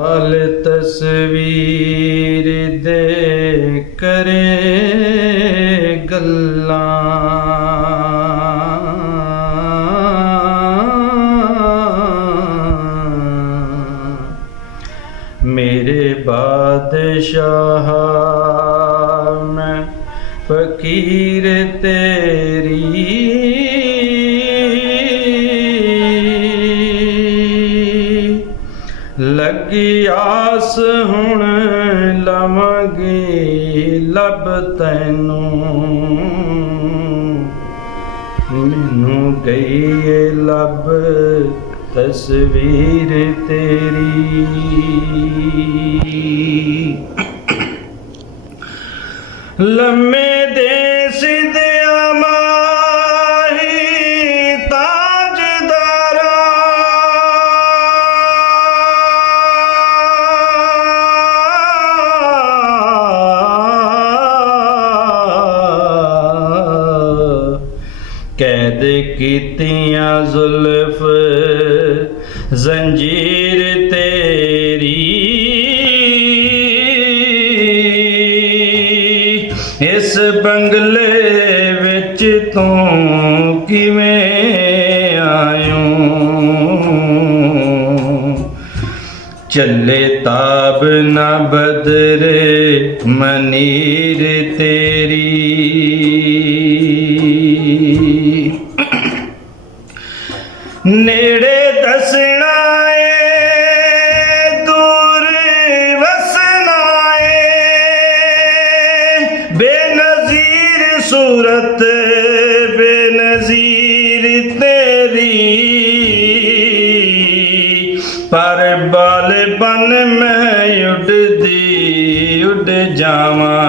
हाल तस्वीर दे करे गल्लां मेरे बादशाह मैं फकीर तेरी लगी आस हुण लवांगी लब तैनू मैनू गई है लब तस्वीर तेरी। लम्मे देश दिया माही ताजदारा कैद कीतियां जुल्फ जंजीर तेरी इस बंगले विच तू किवें आयूं चले ताब ना बदरे मनीर तेरी। नेड़े दसना है दूर वसना है बेनज़ीर सूरत बेनज़ीर तेरी पर बाल बन मैं उड़ जावां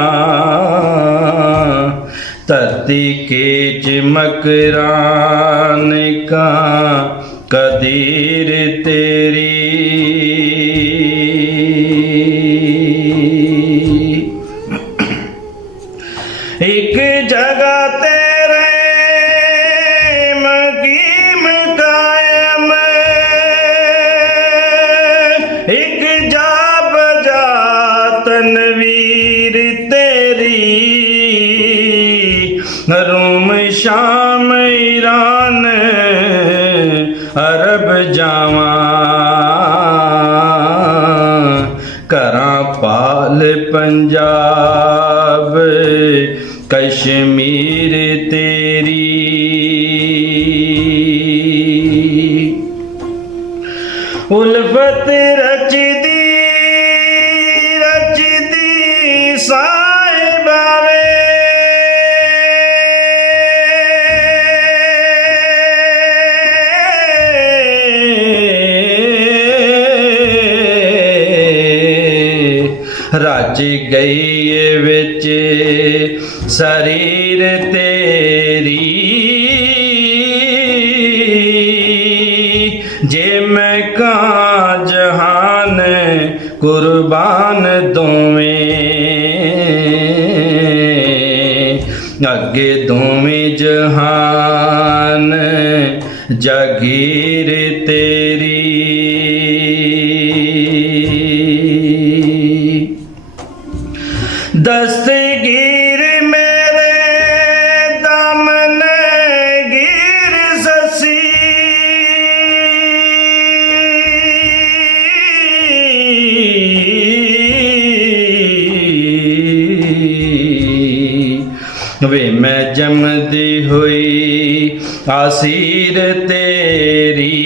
धरती के चमकरान का कदीर तेरी। एक जगह तेरे मकीम कायम एक जा बजा तनवीर तेरी रूम शाम ईरान अरब जावां करां पाल पंजाब कश्मीर तेरी। उल्फत रचदी साहिबावे रच गई विच शरीर तेरी जे मैं कां जहान कुर्बान दोवें अगे दोवें जहान जागीर तेरी। दस्तगीर मेरे दामन गिर ससी वे मैं जमदी हुई आसीर तेरी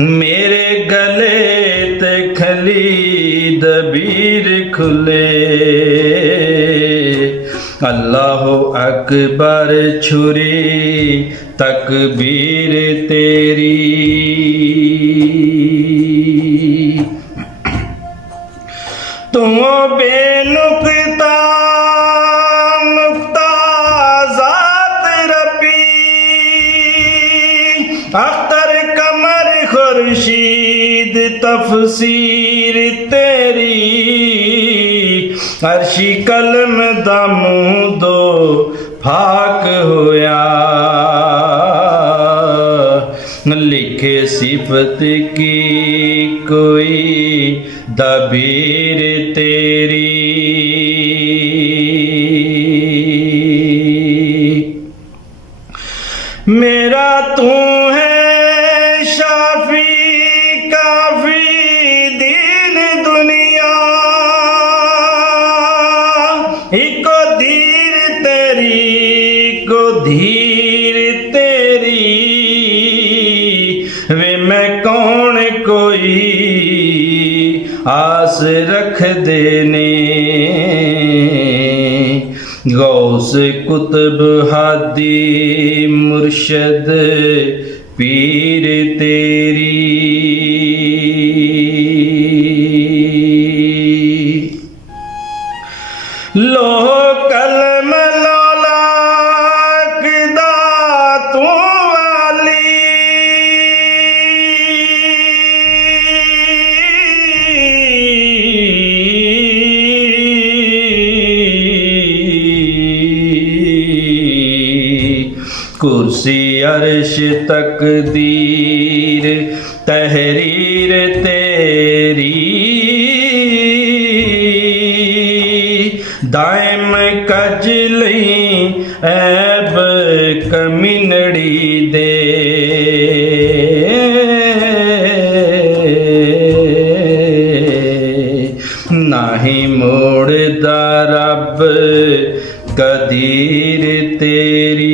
मेरे गले ते खली दबीर खुले अल्लाहु अकबर छुरी तकबीर तेरी। तुम बेनुक्ता नुक्ता ज़ात रबी अख्तर कमर खुर्शीद तफसीर तेरी अर्शी कलम दा मूं दो फाक होया लिख लिखे सिफत की कोई दबीर तेरी। मेरा तू है शाफी काफी दीन दुनिया, इको धीर तेरी को धीर तेरी। वे मैं कौन कोई आस रख देने, गौस कुतुब हादी मुर्शद पीर तेरी। लोह कलम लौलाक दा तू वाली, कुर्सी अर्श तकदीर तहरीर तेरी। दायम कज लई ऐब कमिनड़ी दे, नाही मोड़दा रब कदीर तेरी।